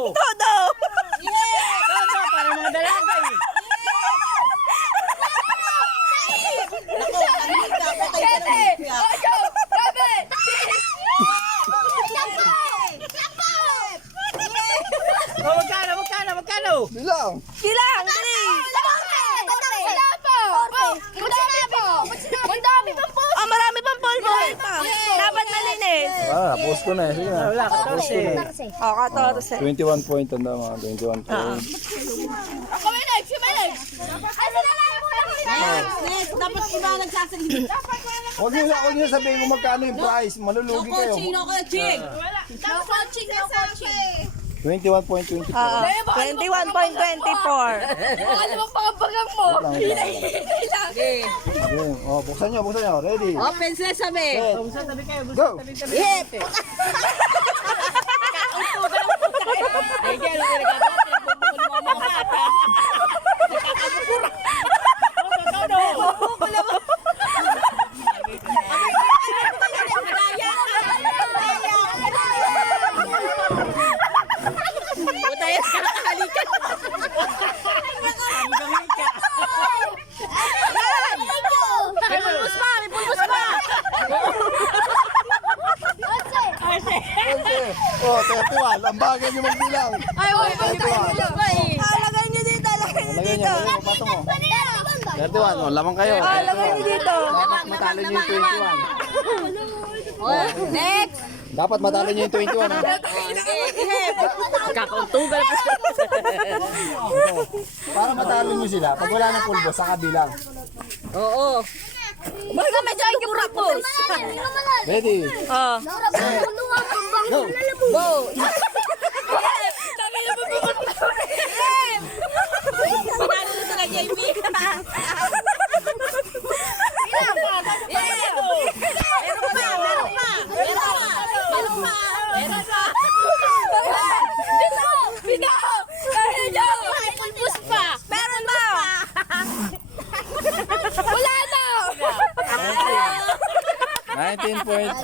Todo! Todo, para mga dalaga eh. Oh, magkano? Bilang. Kilang! Bilis! Oh, marami pang pulbo. Dapat malinis. Post ko na eh. Sige na. Wala, Post ko na. Oh, 14. 21 point. Tanda mga 21 point. Dapat iba nagsasalita. Huwag niyo sabihin kung magkano yung price. Malulugi kayo. No coaching. No coaching. 21.24. Oo. 21.24. Ano mo papagang mo? Okay. Oh, buksan nyo. Ready? Open sesame. Sa tabi kayo, Go! Hit. Ay, gano'n yung nagagawa. Bubukul mo mga kata. Butaya sa kahalikan. May pulbos pa. Oh, 31. Ang bagay nyo magbilang. Ay, wait. Lagay niyo dito. Lagay niyo Lagay dito. nyo. Pato mo. 31. Oh, lamang kayo. Lagay niyo dito. Dapat matalo nyo yung 21. Next. Dapat matalo nyo yung 21. Ha? Kakauntugan. Para matalo nyo sila. Pag wala ng pulbo, sa kabilang. Oo. Basta medyo ay kurapos. Ready? Oh. Go! Go. Panalo na talaga yung Meron ba? Wala na! 19 points.